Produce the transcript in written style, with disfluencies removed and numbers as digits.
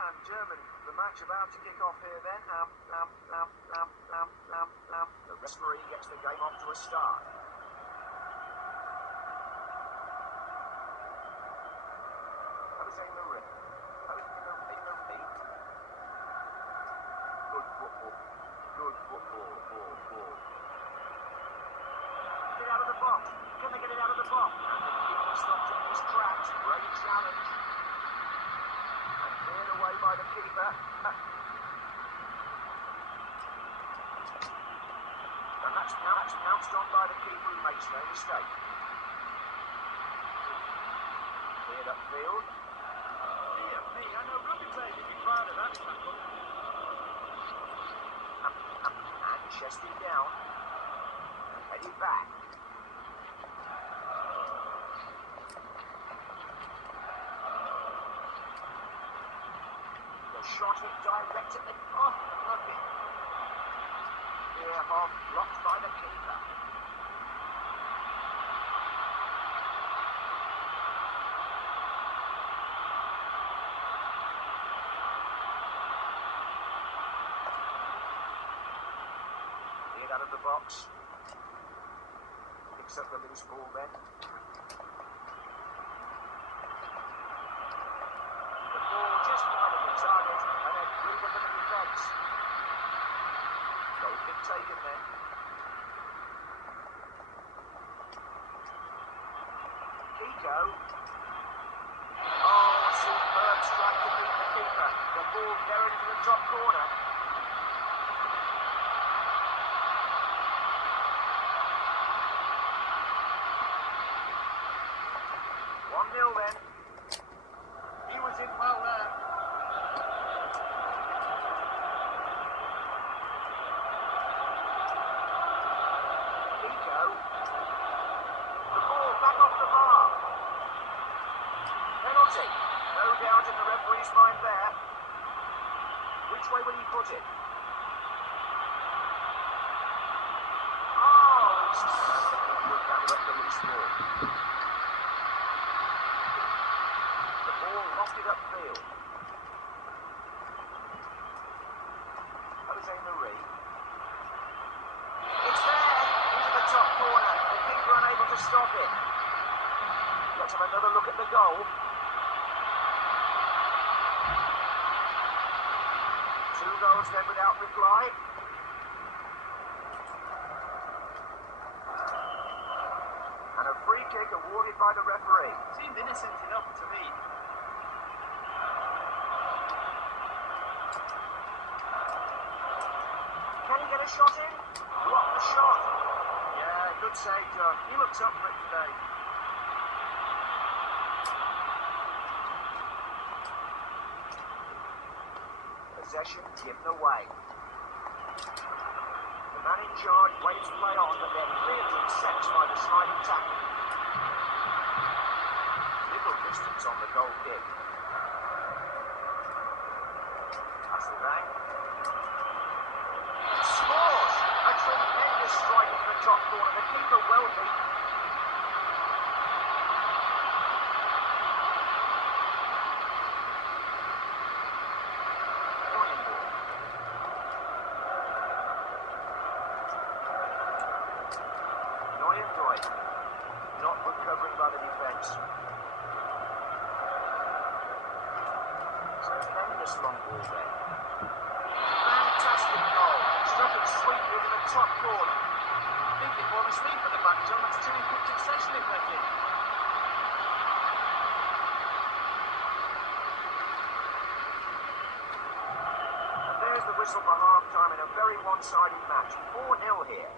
and Germany. The match about to kick off here then. The referee gets the game off to a start. Jose Marie. Good football. Good football. Ball. Get out of the box. Can they get it out of the box? And the keeper stops in his tracks. Great challenge. And cleared away by the keeper. And that's pounced on by the keeper who makes no mistake. Cleared upfield. Dear me, I know rugby players would be proud of that tackle. And chested down. Headed back. The shot hit direct at the... Oh, nothing. Here, half blocked by the keeper. Cleared out of the box. Picks up the loose ball then. The ball just wide of the target and then cleared up in the defence. Goal kick taken then. Kiko. Oh, superb strike to beat the keeper. The ball buried into the top corner. Then. He was in well there. Kiko. The ball back off the bar. Penalty. No doubt in the referee's mind there. Which way will he put it? Oh, he's gathered up the loose ball. Lost it upfield. Jose Marie. It's there! Into the top corner. The keeper unable to stop it. Let's have another look at the goal. Two goals then without reply. And a free kick awarded by the referee. Seemed innocent enough to me. Get a shot in? Block the shot. Yeah, good save, John. He looks up for it today. Possession given away. The man in charge waits play on, but they're clearly incensed by the sliding tackle. Little distance on the goal kick. Hasselbank. Scores! A tremendous strike into the top corner. The keeper well beaten. Neuendorf. Not recovering by the defence. Tremendous long ball there. Fantastic goal. Struck it sweetly into the top corner. I think they fall asleep at the back, John. That's two in quick succession if they're in. And there's the whistle for half-time in a very one-sided match. 4-0 here.